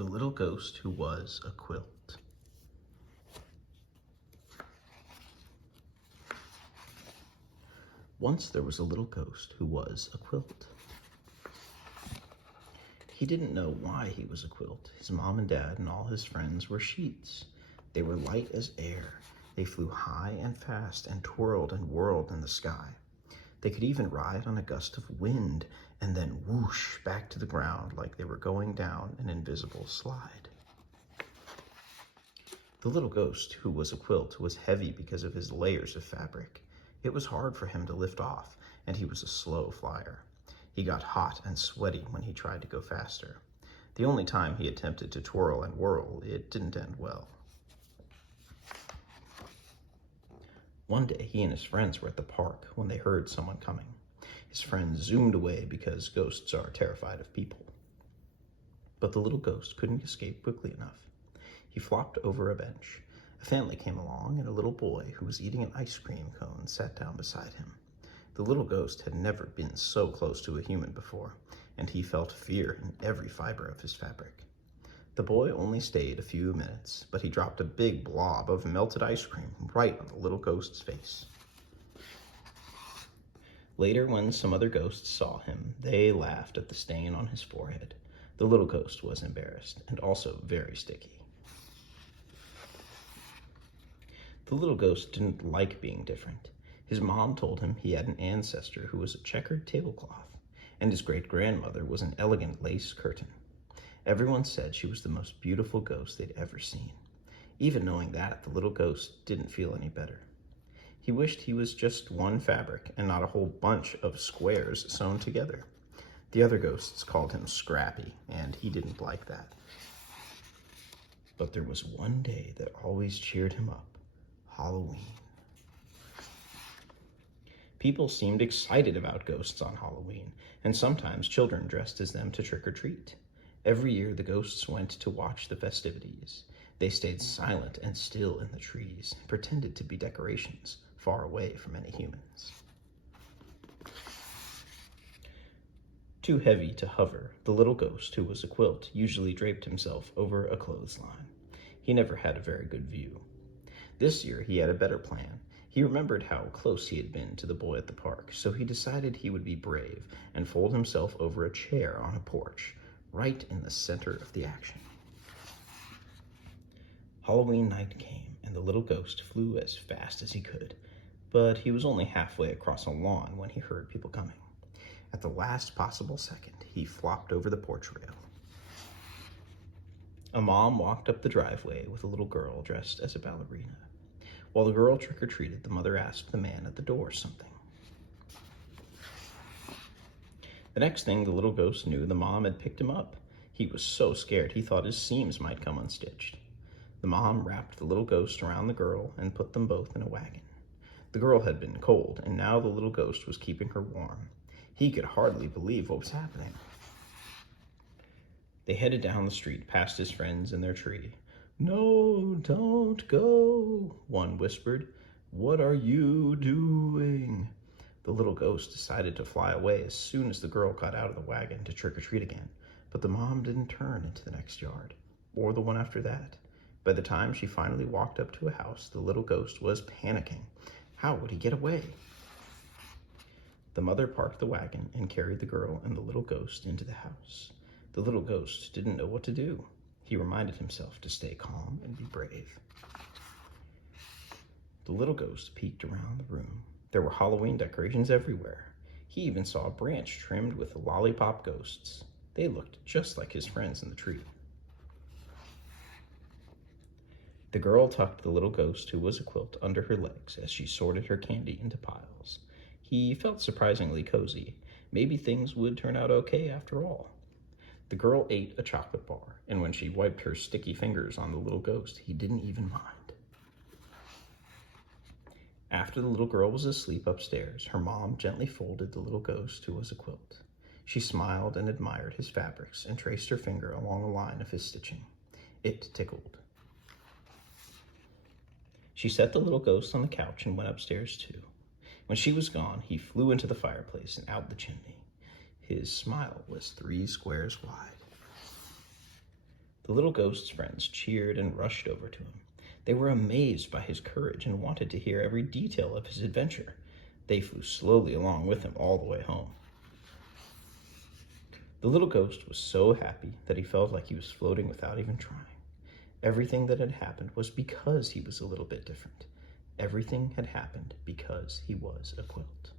The Little Ghost Who Was a Quilt. Once there was a little ghost who was a quilt. He didn't know why he was a quilt. His mom and dad and all his friends were sheets. They were light as air. They flew high and fast and twirled and whirled in the sky. They could even ride on a gust of wind and then whoosh back to the ground like they were going down an invisible slide. The little ghost who was a quilt was heavy because of his layers of fabric. It was hard for him to lift off, and he was a slow flyer. He got hot and sweaty when he tried to go faster. The only time he attempted to twirl and whirl, it didn't end well. One day, he and his friends were at the park when they heard someone coming. His friends zoomed away because ghosts are terrified of people. But the little ghost couldn't escape quickly enough. He flopped over a bench. A family came along, and a little boy who was eating an ice cream cone sat down beside him. The little ghost had never been so close to a human before, and he felt fear in every fiber of his fabric. The boy only stayed a few minutes, but he dropped a big blob of melted ice cream right on the little ghost's face. Later, when some other ghosts saw him, they laughed at the stain on his forehead. The little ghost was embarrassed and also very sticky. The little ghost didn't like being different. His mom told him he had an ancestor who was a checkered tablecloth, and his great-grandmother was an elegant lace curtain. Everyone said she was the most beautiful ghost they'd ever seen. Even knowing that, the little ghost didn't feel any better. He wished he was just one fabric and not a whole bunch of squares sewn together. The other ghosts called him Scrappy, and he didn't like that. But there was one day that always cheered him up: Halloween. People seemed excited about ghosts on Halloween, and sometimes children dressed as them to trick or treat. Every year the ghosts went to watch the festivities. They stayed silent and still in the trees, pretended to be decorations, far away from any humans. Too heavy to hover, the little ghost who was a quilt usually draped himself over a clothesline. He never had a very good view. This year he had a better plan. He remembered how close he had been to the boy at the park, so he decided he would be brave and fold himself over a chair on a porch, right in the center of the action. Halloween night came, and the little ghost flew as fast as he could, but he was only halfway across a lawn when he heard people coming. At the last possible second, he flopped over the porch rail. A mom walked up the driveway with a little girl dressed as a ballerina. While the girl trick-or-treated, the mother asked the man at the door something. The next thing the little ghost knew, the mom had picked him up. He was so scared he thought his seams might come unstitched. The mom wrapped the little ghost around the girl and put them both in a wagon. The girl had been cold, and now the little ghost was keeping her warm. He could hardly believe what was happening. They headed down the street past his friends in their tree. "No, don't go," one whispered. "What are you doing?" The little ghost decided to fly away as soon as the girl got out of the wagon to trick-or-treat again, but the mom didn't turn into the next yard, or the one after that. By the time she finally walked up to a house, the little ghost was panicking. How would he get away? The mother parked the wagon and carried the girl and the little ghost into the house. The little ghost didn't know what to do. He reminded himself to stay calm and be brave. The little ghost peeked around the room. There were Halloween decorations everywhere. He even saw a branch trimmed with lollipop ghosts. They looked just like his friends in the tree. The girl tucked the little ghost who was a quilt under her legs as she sorted her candy into piles. He felt surprisingly cozy. Maybe things would turn out okay after all. The girl ate a chocolate bar, and when she wiped her sticky fingers on the little ghost, he didn't even mind. After the little girl was asleep upstairs, her mom gently folded the little ghost who was a quilt. She smiled and admired his fabrics and traced her finger along a line of his stitching. It tickled. She set the little ghost on the couch and went upstairs too. When she was gone, he flew into the fireplace and out the chimney. His smile was 3 squares wide. The little ghost's friends cheered and rushed over to him. They were amazed by his courage and wanted to hear every detail of his adventure. They flew slowly along with him all the way home. The little ghost was so happy that he felt like he was floating without even trying. Everything that had happened was because he was a little bit different. Everything had happened because he was a quilt.